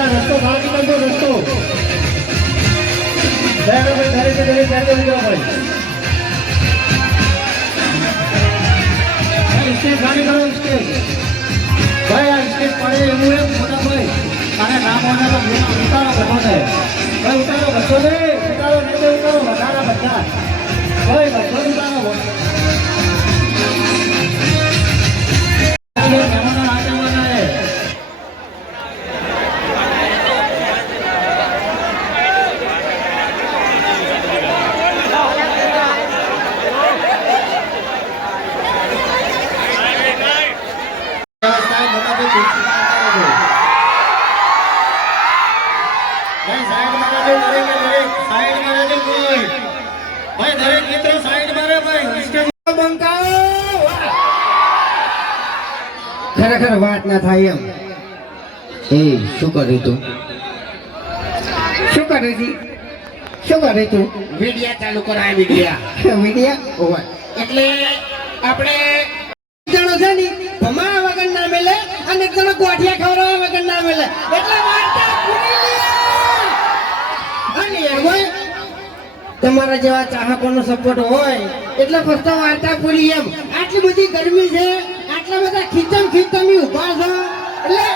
ભૈયા રસ્તો બાકી કરજો રસ્તો ભાઈ ધરે છે ધરે ચાલતો ભાઈ સ્ટેજ ગાડી કરો સ્ટેજ ભાઈ આ સ્ટેજ પડે એવું એક મોટા ભાઈ અને નામ હોને તો ઉતારો ઘટો છે ભાઈ ઉતારો ઘટો છે ઉતારો નહીં ઉતારો વધારા બધા ભાઈ બધો ઉતારો મહેમાનો આગળવાના છે ખરેખર વાત ના થાય એમ એ શું કર્યું તું વિડિયા ચાલુ કરાય વિડિયા એટલે આપણે જણો છે ને ભમાવા વગર ના મેલે અને એક જણો ગોઠિયા ખવડાવવા વગર ના મેલે એટલે વાર્તા પૂરી લે અને યાર ભાઈ તમારા જેવા ચાહકોનો સપોર્ટ હોય એટલે ફક્ત વાર્તા પૂરી એમ આટલી બધી ગરમી છે આટલા બધા ખીચમ ઉભા છો એટલે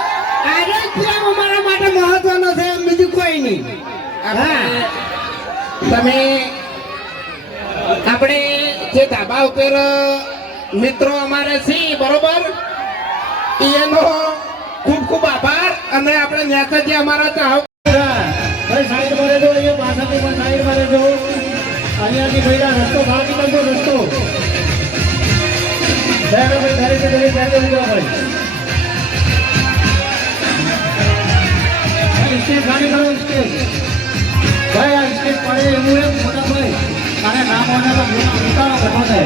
આજે પ્રેમ અમારા માટે મહત્વનો છે એમ બીજું કોઈ નહીં હા તમે આપણે જે ધાબા ઉપર મિત્રો અમારે છે બરોબર એનો ખૂબ ખૂબ આભાર અને આપણે ન્યાસા જે અમારા ચાહક ભાઈ સાઈડ મારે જો અહીંયા પાછળથી પણ સાઈડ મારે જો અહીંયાથી ભૈયા રસ્તો બાકી કરજો રસ્તો ભાઈ ધરે છે ધરે ચાલતો ભાઈ સ્ટેજ ગાડી કરો સ્ટેજ ભાઈ આ સ્ટેજ પડે એવું એક મોટા ભાઈ અને નામ હોને તો ઉતારો ઘટો છે